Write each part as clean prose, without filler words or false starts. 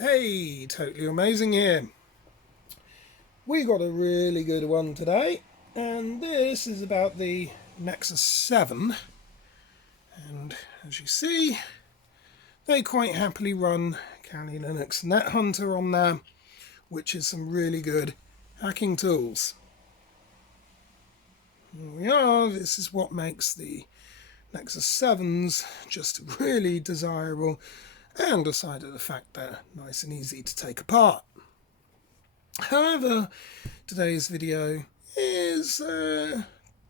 Hey, totally amazing here. We got a really good one today, and this is about the Nexus 7. And as you see, they quite happily run Kali Linux NetHunter on there, which is some really good hacking tools. Here we are. This is what makes the Nexus 7s just really desirable, and aside of the fact they're nice and easy to take apart. However, today's video is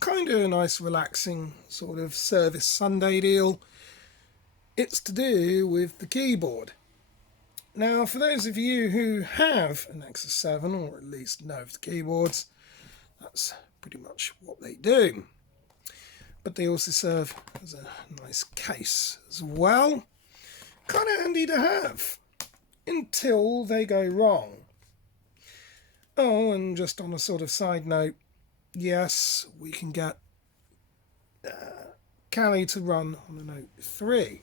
kind of a nice relaxing sort of service Sunday deal. It's to do with the keyboard. Now, for those of you who have a Nexus 7, or at least know of the keyboards, that's pretty much what they do. But they also serve as a nice case as well. Kind of handy to have until they go wrong. Oh, and just on a sort of side note, yes, we can get Kali to run on a Note 3.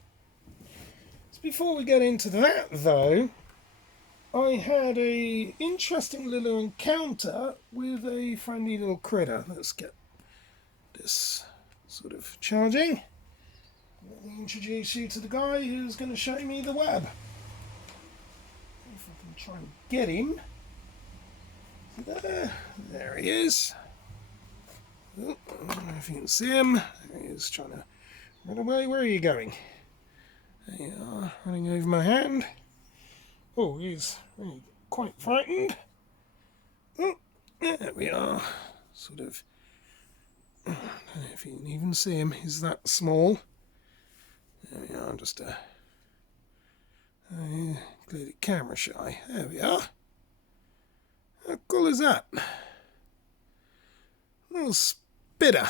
So before we get into that, though, I had a interesting little encounter with a friendly little critter. Let's get this sort of charging. Let me introduce you to the guy who's going to show me the web. If I can try and get him. There he is. Oh, I don't know if you can see him. There he is, trying to run away. Where are you going? There you are, running over my hand. Oh, he's really quite frightened. Oh, there we are. Sort of. I don't know if you can even see him. He's that small. There we are, just clearly camera shy. There we are. How cool is that? Little spitter.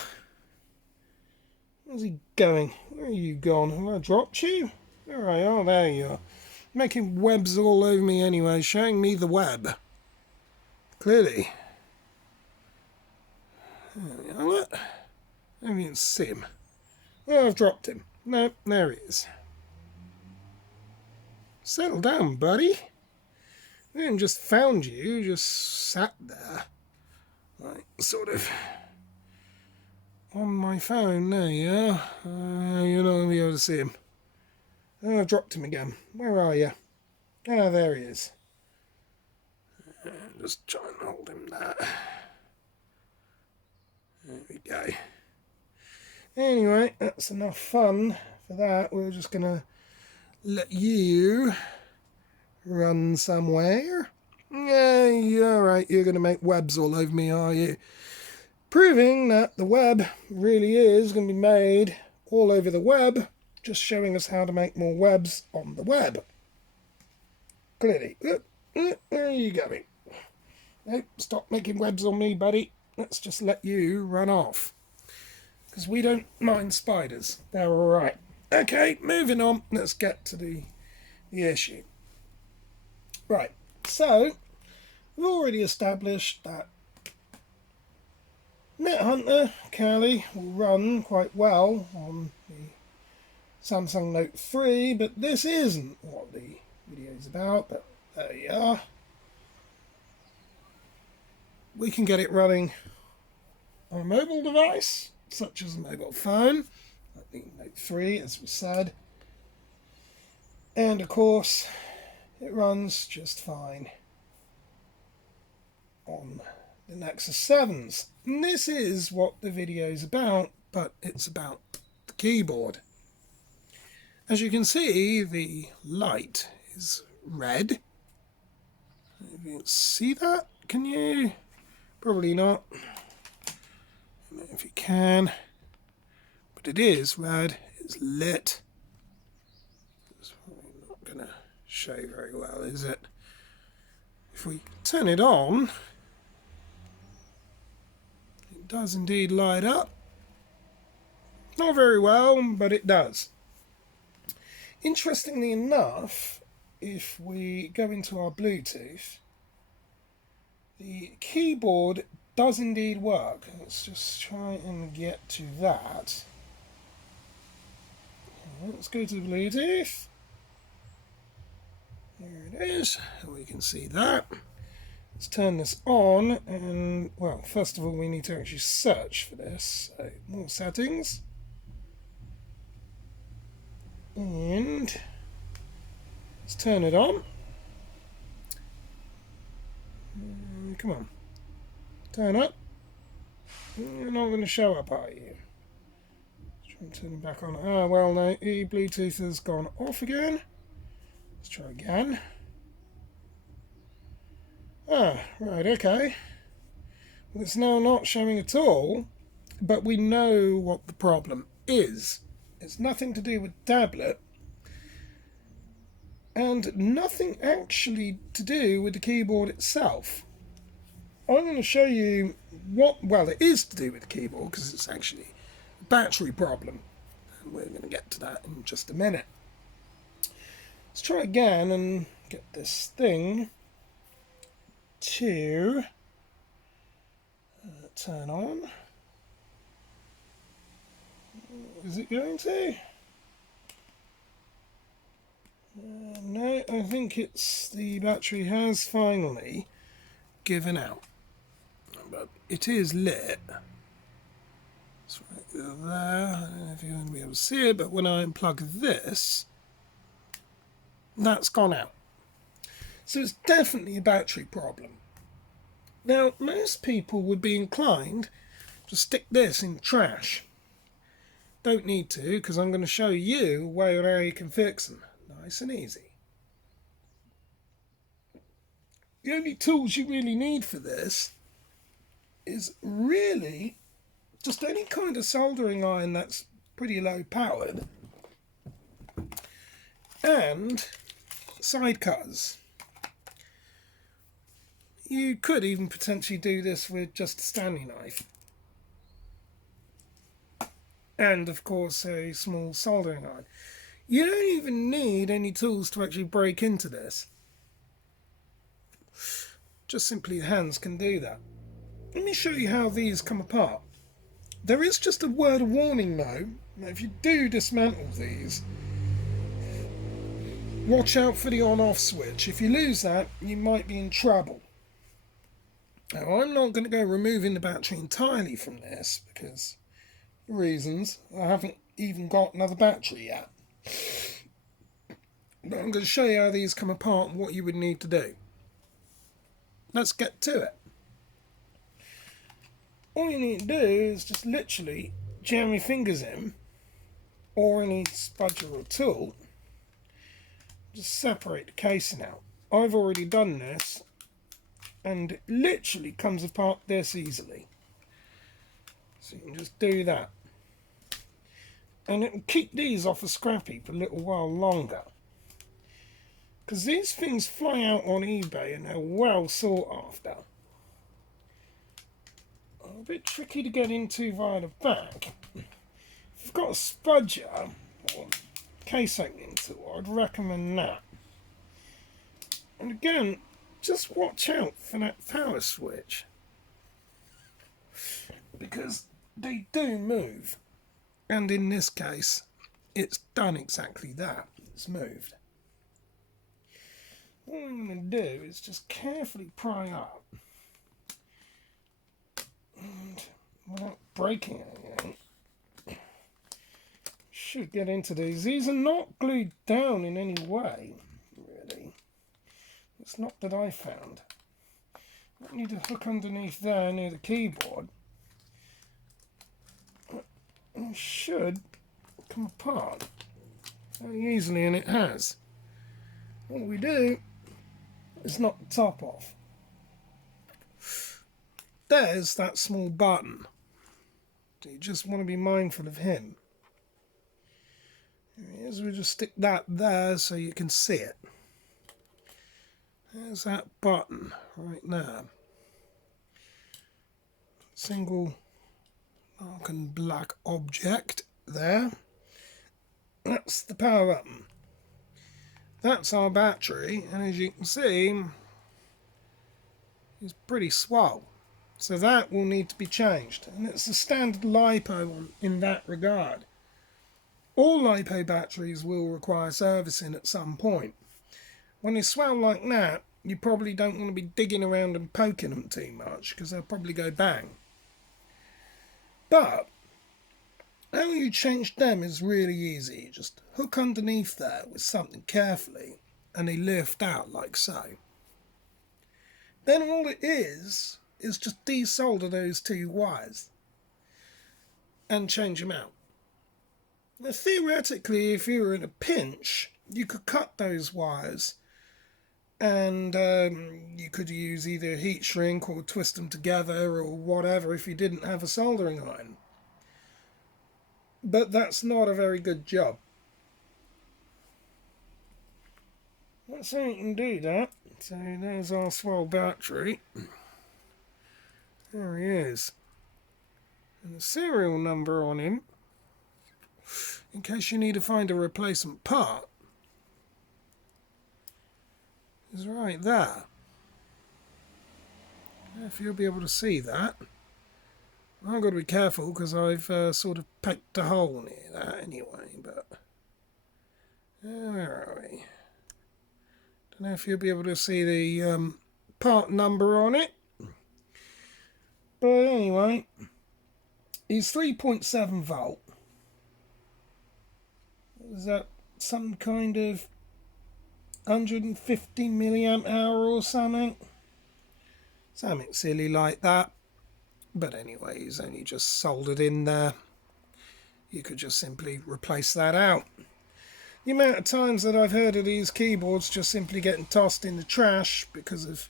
Where's he going? Where are you gone? Have I dropped you? There I are, there you are. Making webs all over me anyway, showing me the web. Clearly. There we are, look. Maybe you can see him. Oh, I've dropped him. No, there he is. Settle down, buddy. I didn't just found you, just sat there. Like, sort of on my phone. There you are. You're not going to be able to see him. Oh, I've dropped him again. Where are you? Ah, there he is. Just try and hold him there. There we go. Anyway, that's enough fun for that. We're just going to let you run somewhere. Yeah, you're right. You're going to make webs all over me, are you? Proving that the web really is going to be made all over the web, just showing us how to make more webs on the web. Clearly. Where are you going? Nope, stop making webs on me, buddy. Let's just let you run off. Because we don't mind spiders. They're alright. Okay, moving on. Let's get to the issue. Right, so we've already established that NetHunter Kali will run quite well on the Samsung Note 3, but this isn't what the video is about, but there you are. We can get it running on a mobile device, such as a mobile phone, like the Note 3, as we said. And of course, it runs just fine on the Nexus 7s. And this is what the video is about, but it's about the keyboard. As you can see, the light is red. If you can see that, can you? Probably not. I don't know if you can. But it is red, it's lit. It's probably not going to show very well, is it? If we turn it on, it does indeed light up. Not very well, but it does. Interestingly enough, if we go into our Bluetooth, the keyboard does indeed work. Let's just try and get to that. Let's go to Bluetooth. Here it is. We can see that. Let's turn this on, and well, first of all we need to actually search for this. So more settings, and let's turn it on. Come on, turn up. You're not going to show up, are you? Let's turn it back on. Ah, well, no, Bluetooth has gone off again. Let's try again. Ah, right, okay. Well, it's now not showing at all, but we know what the problem is. It's nothing to do with the tablet, and nothing actually to do with the keyboard itself. I'm going to show you what, well, it is to do with the keyboard, because it's actually a battery problem. And we're going to get to that in just a minute. Let's try again and get this thing to turn on. Is it going to? No, I think it's the battery has finally given out. But it is lit. It's right there. I don't know if you're going to be able to see it, but when I unplug this, that's gone out. So it's definitely a battery problem. Now, most people would be inclined to stick this in trash. Don't need to, because I'm going to show you a way on how you can fix them. Nice and easy. The only tools you really need for this is really just any kind of soldering iron that's pretty low powered and side cutters. You could even potentially do this with just a Stanley knife. And of course a small soldering iron. You don't even need any tools to actually break into this. Just simply your hands can do that. Let me show you how these come apart. There is just a word of warning though. Now, if you do dismantle these, watch out for the on-off switch. If you lose that, you might be in trouble. Now, I'm not going to go removing the battery entirely from this because of reasons. I haven't even got another battery yet. But I'm going to show you how these come apart and what you would need to do. Let's get to it. All you need to do is just literally jam your fingers in, or any spudger or tool, just separate the casing out. I've already done this, and it literally comes apart this easily. So you can just do that. And it will keep these off a scrap heap a little while longer. Because these things fly out on eBay and they're well sought after. A bit tricky to get into via the back. If you've got a spudger or case opening tool, I'd recommend that. And again, just watch out for that power switch, because they do move, and in this case it's done exactly that. It's moved. What I'm going to do is just carefully pry up, and without breaking anything, should get into these. These are not glued down in any way, really. It's not that I found. I need a hook underneath there near the keyboard. It should come apart very easily, and it has. All we do is knock the top off. There's that small button. So you just want to be mindful of him. Here he is. We'll just stick that there so you can see it. There's that button right there. Single dark and black object there. That's the power button. That's our battery, and as you can see, it's pretty swell. So that will need to be changed, and it's a standard LiPo in that regard. All LiPo batteries will require servicing at some point. When they swell like that, you probably don't want to be digging around and poking them too much because they'll probably go bang. But how you change them is really easy. You just hook underneath there with something carefully and they lift out like so. Then all it is just desolder those two wires and change them out. Now, theoretically, if you were in a pinch, you could cut those wires and you could use either a heat shrink or twist them together or whatever if you didn't have a soldering iron. But that's not a very good job. Let's see if we can do that. So there's our swell battery. There he is. And the serial number on him, in case you need to find a replacement part, is right there. If you'll be able to see that. I've got to be careful because I've sort of poked a hole near that anyway, but where are we? Don't know if you'll be able to see the part number on it, but anyway, it's 3.7 volt. Is that some kind of 150 milliamp hour or something? Something silly like that. But anyway, he's only just soldered in there. You could just simply replace that out. The amount of times that I've heard of these keyboards just simply getting tossed in the trash because of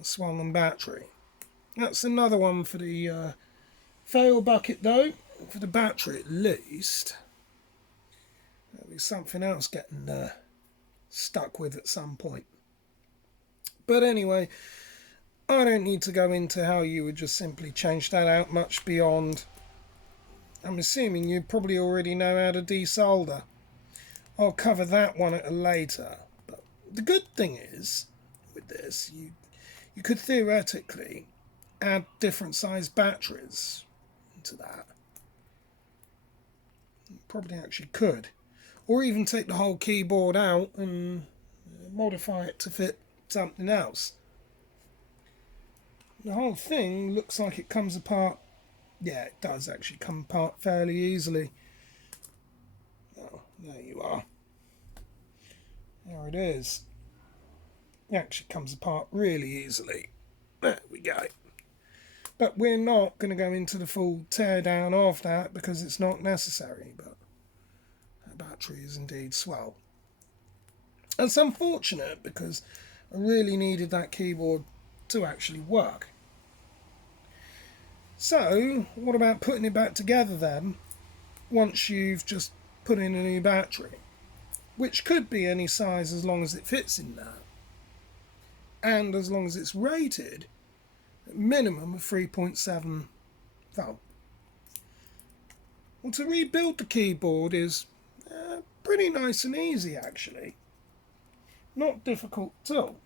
swollen battery. That's another one for the fail bucket though. For the battery at least. There'll be something else getting stuck with at some point. But anyway, I don't need to go into how you would just simply change that out much beyond. I'm assuming you probably already know how to desolder. I'll cover that one at a later. But the good thing is, with this, you could theoretically add different size batteries into that. You probably actually could. Or even take the whole keyboard out and modify it to fit something else. The whole thing looks like it comes apart. Yeah, it does actually come apart fairly easily. Oh, there you are. There it is. It actually comes apart really easily. There we go. But we're not going to go into the full tear down of that because it's not necessary. But that battery is indeed swell. And it's unfortunate because I really needed that keyboard to actually work. So, what about putting it back together then, once you've just put in a new battery, which could be any size as long as it fits in there, and as long as it's rated at minimum of 3.7 volt. Well, to rebuild the keyboard is pretty nice and easy actually. Not difficult at all.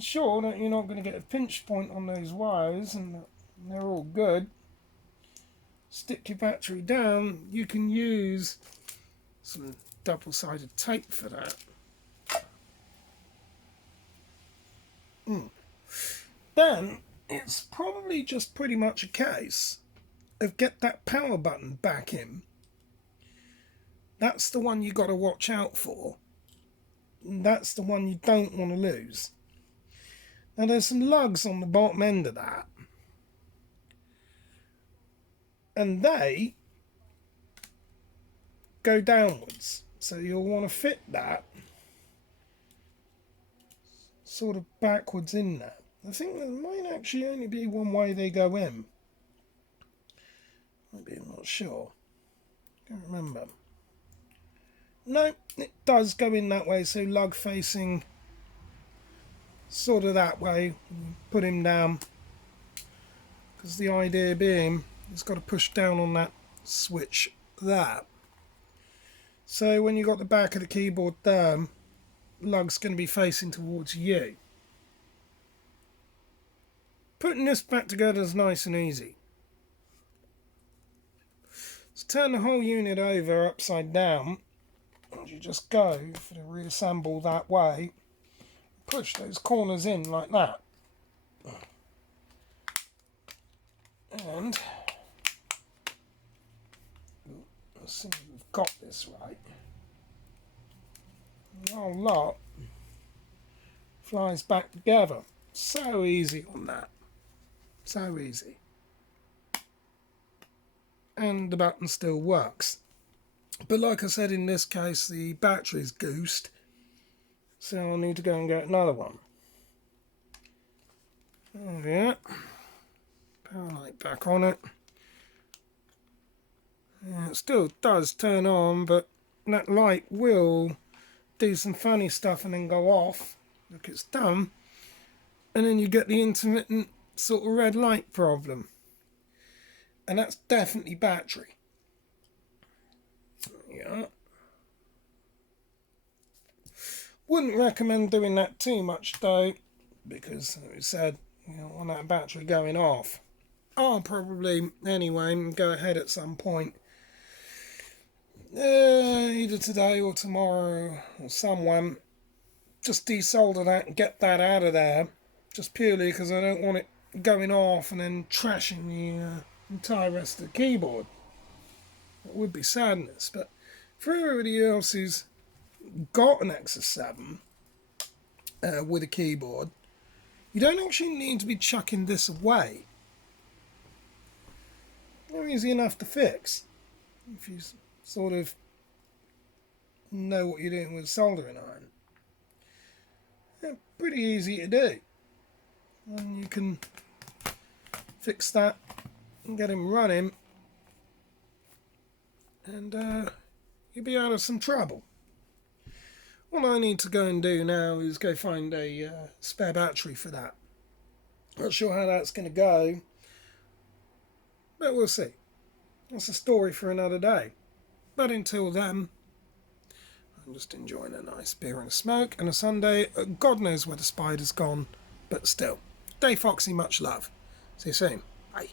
Sure that you're not going to get a pinch point on those wires and they're all good. Stick your battery down. You can use some double-sided tape for that. Then it's probably just pretty much a case of get that power button back in. That's the one you got to watch out for. That's the one you don't want to lose. Now there's some lugs on the bottom end of that. And they go downwards. So you'll want to fit that sort of backwards in there. I think there might actually only be one way they go in. Maybe, I'm not sure. Can't remember. No, it does go in that way, so lug facing sort of that way. Put him down. Because the idea being, it's got to push down on that switch there. So when you've got the back of the keyboard there, lug's going to be facing towards you. Putting this back together is nice and easy. Let's turn the whole unit over upside down. And And you just go for the reassemble that way, push those corners in like that, and let's see if we've got this right. The whole lot flies back together. So easy on that. So easy. And the button still works. But like I said, in this case, the battery's goosed. So I'll need to go and get another one. There we are. Power light back on it. Yeah, it still does turn on, but that light will do some funny stuff and then go off. Look, it's done. And then you get the intermittent sort of red light problem. And that's definitely battery. Yeah. Wouldn't recommend doing that too much though, because like we said, you don't want that battery going off. I'll probably, anyway, go ahead at some point. Either today or tomorrow or someone. Just desolder that and get that out of there. Just purely because I don't want it going off and then trashing the entire rest of the keyboard. It would be sadness, but for everybody else who's got an Nexus 7 with a keyboard, you don't actually need to be chucking this away. They're easy enough to fix if you sort of know what you're doing with a soldering iron. They're pretty easy to do, and you can fix that and get him running, and you'll be out of some trouble. What I need to go and do now is go find a spare battery for that. Not sure how that's going to go, but we'll see. That's a story for another day. But until then, I'm just enjoying a nice beer and a smoke and a Sunday. God knows where the spider's gone, but still. Stay foxy, much love. See you soon. Bye.